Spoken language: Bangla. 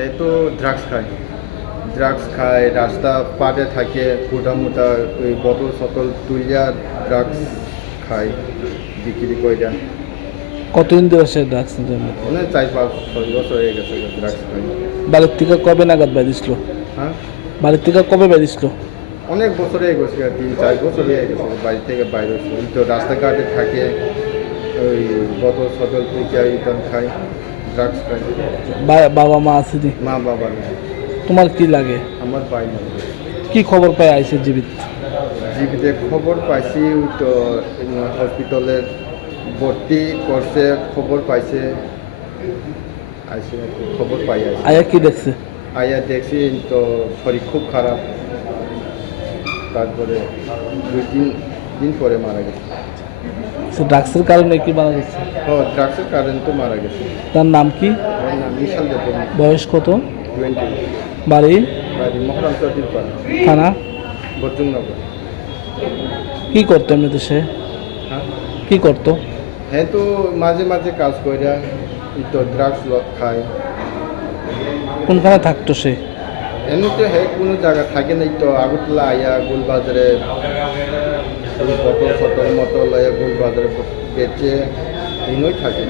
এই তো ড্রাগস খায়, রাস্তা পাড়ে থাকে, মোটা ওই বোতল সতল তুইলা ড্রাগস খায়, বিক্রি কইরা। কতদিন ধরে সে ড্রাগস নিতে? অনেক 4-5-6 বছর হয়ে গেছে ড্রাগস খায়। বাড়ির থেকে কবে নাগাদ বেরিয়েছিল? হ্যাঁ, বাড়ির থেকে কবে বেরিয়েছিল? অনেক বছর হয়ে গেছে, 3-4 বছর হয়ে গেছে বাড়ি থেকে বাইরে হয়েছে। তো রাস্তাঘাটে থাকে, ওই বোতল সতল তুইলা ইতান খায়, ড্রাগস খায়। বাবা মা আসেনি? মা বাবা নেই, তোমার কি লাগে? আমার ভাই নেই। কি খবর পায় আইসে জীবিত? জীবিতে খবর পাইছি, ওই তো হসপিটালে ভর্তি করছে, খবর পাইছে, আইসি আর কি, খবর পাই আইসি। আয়া কি দেখছে? আয়া দেখছি তো শরীর খুব খারাপ, তারপরে 2-3 দিন পরে মারা গেছে। সে ড্রাগসের কারণে কি মারা গেছে? ও ড্রাগসের কারণে তো মারা গেছে। তার নাম কি? আমার নাম বিশাল দেব। বয়স কত? 20। বাড়ি? বাড়ি মহরাম চৌধুরী পাড়া, থানা? বর্জুননগর। কি করতো এমনিতে সে? হ্যাঁ, কি করতো? হ্যাঁ তো মাঝে মাঝে কাজ কইরা, এই তো ড্রাগস খায়। কোনখানে থাকতো সে? এমনিতে হ্যাঁ কোনো জায়গা থাকে নাই, তো আগরতলা আইয়া গোলবাজারে ওই বোতল সতল মতল আইয়া গোলবাজারে বেচে, এনই থাকে।